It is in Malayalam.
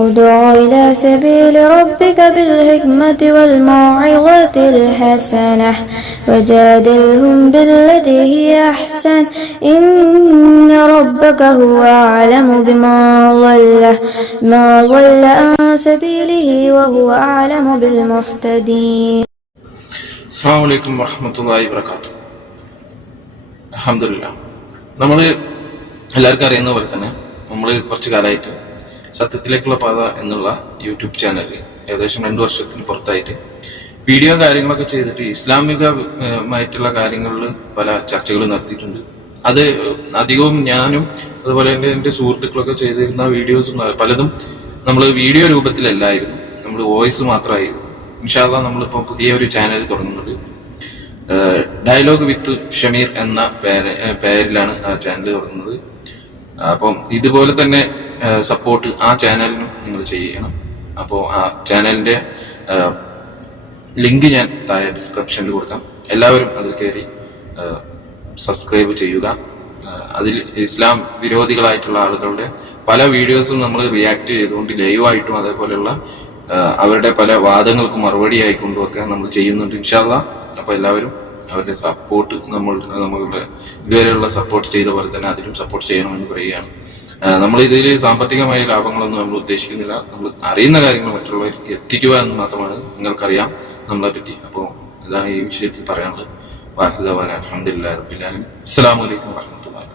ادع إلى سبيل ربك بالحكمة والموعظة الحسنة وجادلهم بالتي هي أحسن إن ربك هو أعلم بمن ضل عن سبيله وهو أعلم بالمهتدين. അസ്സലാമു അലൈക്കും വറഹ്മത്തുള്ളാഹി വബറകാതുഹു. അൽഹംദുലില്ലാഹ്. നമ്മൾ എല്ലാവർക്കും അറിയുന്ന പോലെ തന്നെ നമ്മൾ കുറച്ചു കാലമായിട്ട് സത്യത്തിലേക്കുള്ള പാത എന്നുള്ള യൂട്യൂബ് ചാനലിൽ ഏകദേശം 2 വർഷത്തിന് പുറത്തായിട്ട് വീഡിയോ കാര്യങ്ങളൊക്കെ ചെയ്തിട്ട് ഇസ്ലാമികമായിട്ടുള്ള കാര്യങ്ങളിൽ പല ചർച്ചകൾ നടത്തിയിട്ടുണ്ട്. അത് അധികവും ഞാനും അതുപോലെ തന്നെ എൻ്റെ സുഹൃത്തുക്കളൊക്കെ ചെയ്തിരുന്ന വീഡിയോസ് പലതും നമ്മൾ വീഡിയോ രൂപത്തിലല്ലായിരുന്നു, നമ്മൾ വോയിസ് മാത്രമായിരുന്നു. ഇൻഷാ അല്ലാഹ് നമ്മളിപ്പോൾ പുതിയ ഒരു ചാനൽ തുടങ്ങുന്നുണ്ട്. ഡയലോഗ് വിത്ത് ഷമീർ എന്ന പേരിലാണ് ആ ചാനൽ തുടങ്ങുന്നത്. അപ്പം ഇതുപോലെ തന്നെ സപ്പോർട്ട് ആ ചാനലിനും നിങ്ങൾ ചെയ്യണം. അപ്പോൾ ആ ചാനലിന്റെ ലിങ്ക് ഞാൻ താഴെ ഡിസ്ക്രിപ്ഷനിൽ കൊടുക്കാം. എല്ലാവരും അതിൽ കയറി സബ്സ്ക്രൈബ് ചെയ്യുക. അതിൽ ഇസ്ലാം വിരോധികളായിട്ടുള്ള ആളുകളുടെ പല വീഡിയോസും നമ്മൾ റിയാക്ട് ചെയ്തുകൊണ്ട് ലൈവായിട്ടും അതേപോലെയുള്ള അവരുടെ പല വാദങ്ങൾക്കും മറുപടി ആയിക്കൊണ്ടുമൊക്കെ നമ്മൾ ചെയ്യുന്നുണ്ട് ഇൻഷാ അല്ലാഹ്. അപ്പൊ എല്ലാവരും അവരുടെ സപ്പോർട്ട് നമ്മളുടെ ഇതുവരെയുള്ള സപ്പോർട്ട് ചെയ്ത പോലെ തന്നെ അതിലും സപ്പോർട്ട് ചെയ്യണമെന്ന് പറയുകയാണ്. നമ്മൾ ഇതിൽ സാമ്പത്തികമായ ലാഭങ്ങളൊന്നും നമ്മൾ ഉദ്ദേശിക്കുന്നില്ല. നമ്മൾ അറിയുന്ന കാര്യങ്ങൾ മറ്റുള്ളവർക്ക് എത്തിക്കുക എന്ന് മാത്രമാണ്. നിങ്ങൾക്കറിയാം നമ്മളെ പറ്റി. അപ്പോൾ ഇതാണ് ഈ വിഷയത്തിൽ പറയാനുള്ളത്. വാഹിദ അൽഹംദുലില്ലാഹി റബ്ബിൽ ആലമീൻ. അസ്സലാമു അലൈക്കും വറഹ്മത്തുള്ളാഹി.